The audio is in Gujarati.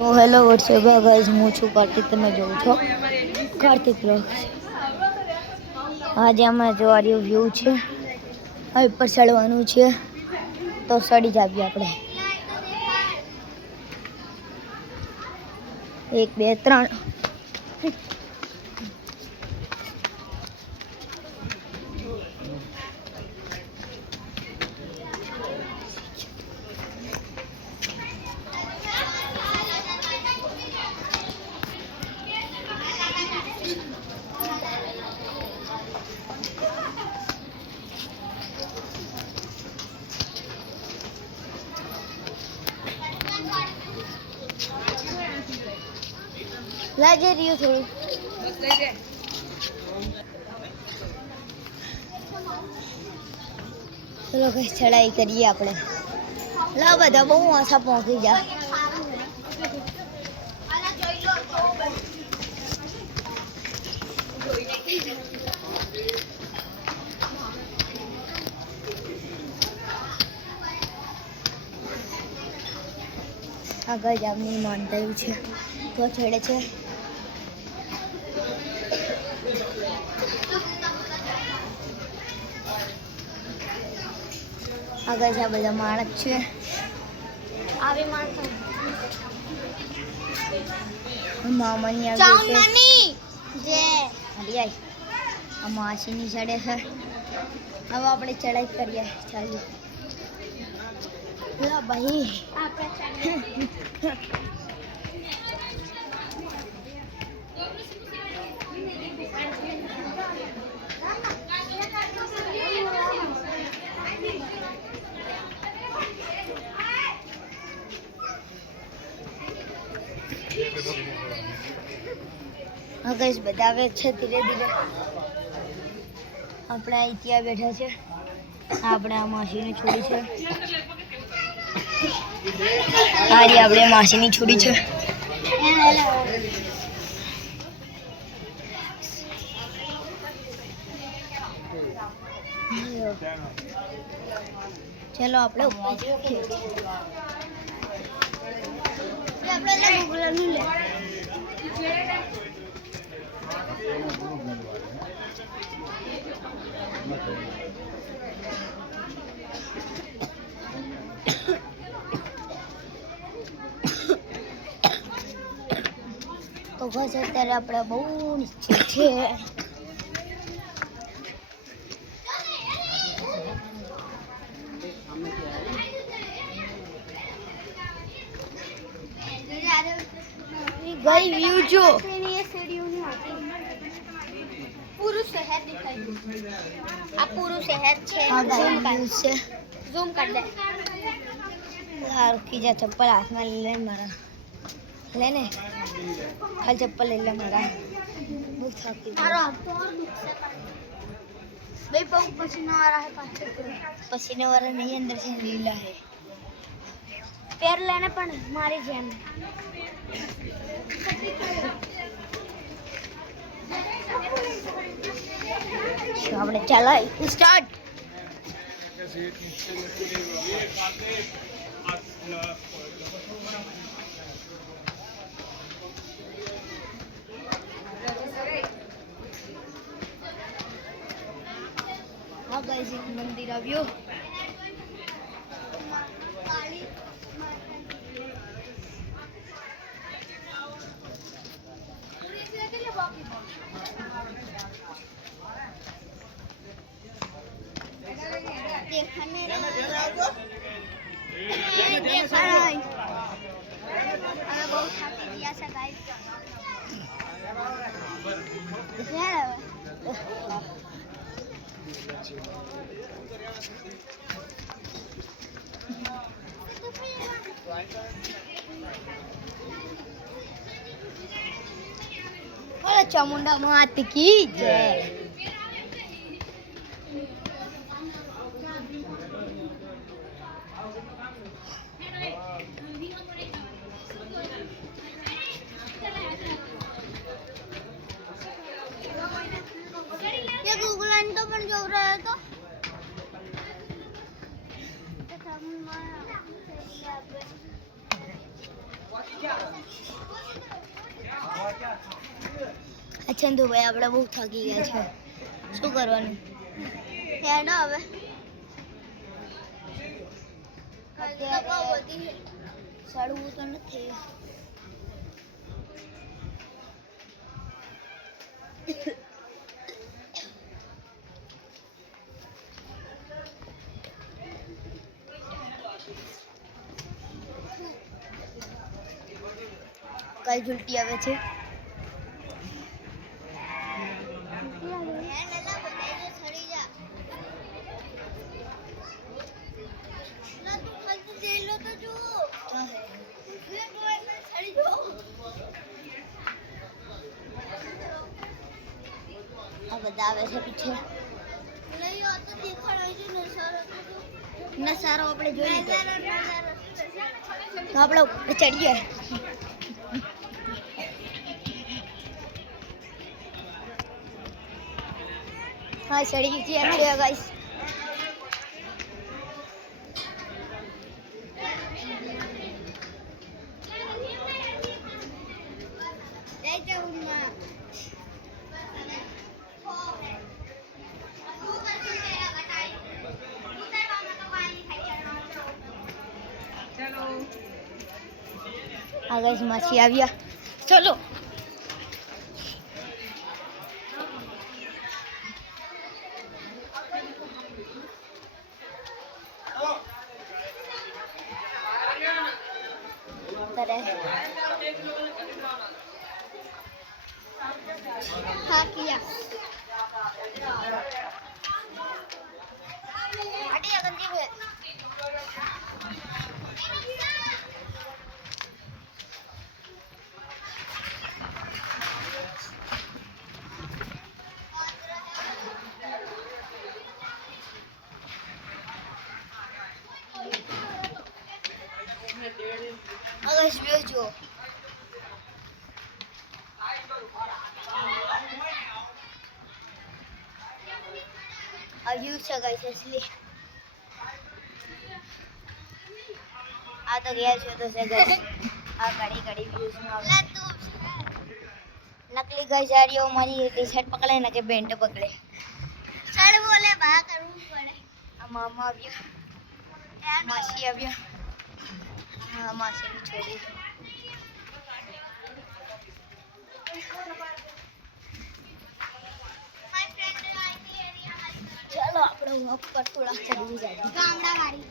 તો હેલો વોટ્સએપ ગાઈઝ, હું છું કાર્તિક. તમે જોઉં છો કાર્તિક બ્લોગ. આજે અમે જોવાનું વ્યૂ છે, હવે પર ચડવાનું છે તો ચડી જાવીએ આપણે. 1 2 3 લાજે રહ્યું થોડું. ચલો કઈ ચડાઈ કરીએ આપણે. લા બધા બહુ આશા પહોંચી જાય. આગળ જામની માનતા છે તો છેડે છે. આગળ છે બધા માણસ છે. આવે માણસ મામાની આવી છે. હરિયાઈ આ માસીની ચડે છે. હવે આપણે ચડાઈ કરીએ. ચાલ્યું લા ભાઈ. હા ગાઈસ, બધા આવે છે ધીરે ધીરે. આપણે અહીં ત્યાં બેઠા છે. આપણે આ માસીની છોડી છે. આજે આપણે માસીની છોડી છે. ચલો આપણે તો બસ અત્યારે આપણે બહુ નીચે છે. ગઈ વ્યૂ જો પૂરું શહેર દેખાય. આ પૂરું શહેર છે. ઝૂમ કર દે. રૂકી જા. ચપ્પલ હાથમાં લઈ લે મારા. લેને ખાલી ચપ્પલ લઈ લે મારા. બહુ થાકી भाई पग पसीना आ रहा है. पसीने वाला नहीं, अंदर से नीला है. पैर लेने पर मारी जेम. આપણે ચાલો સ્ટાર્ટ. हाँ गाइस, एक मंदिर આવ્યો. देखने बहुत हैप्पी दिया सा गाइस. अरे चामुंडा मात की जय. ये गूगल तो पण जो रहा है तो क्या અચ્છા તો ભાઈ આપણે બહુ થાકી ગયા છે, શું કરવાનું? હેડો હવે સડવું તો નથી. કઈ ઉલટી આવે છે? આ બધા આવે છે પીછે. નસારો આપણે જોઈ લીધો તો આપણે ઉપર ચડીએ. હા ચડી ગઈ છે ગાઈસ. આ ગાઈસ માછી આવ્યા, ચલો. हाँ किया हटिया गंदी है. अगर जो व्यू છે ગાઈસ असली આ તો ગયા છે તો છે ગાઈસ. આ ઘડી ઘડી વ્યૂઝ માં નકલી ગજારીઓ મારી ટી-શર્ટ પકડે ને કે બેન્ટ પકડે. સર બોલે બા કરવું પડે. આ મામા આવ્યા, માસી આવ્યા. હા માસીની છોડી. ચાલો આપણે વોક પર થોડા ચડી જાય ગામડા વાળી.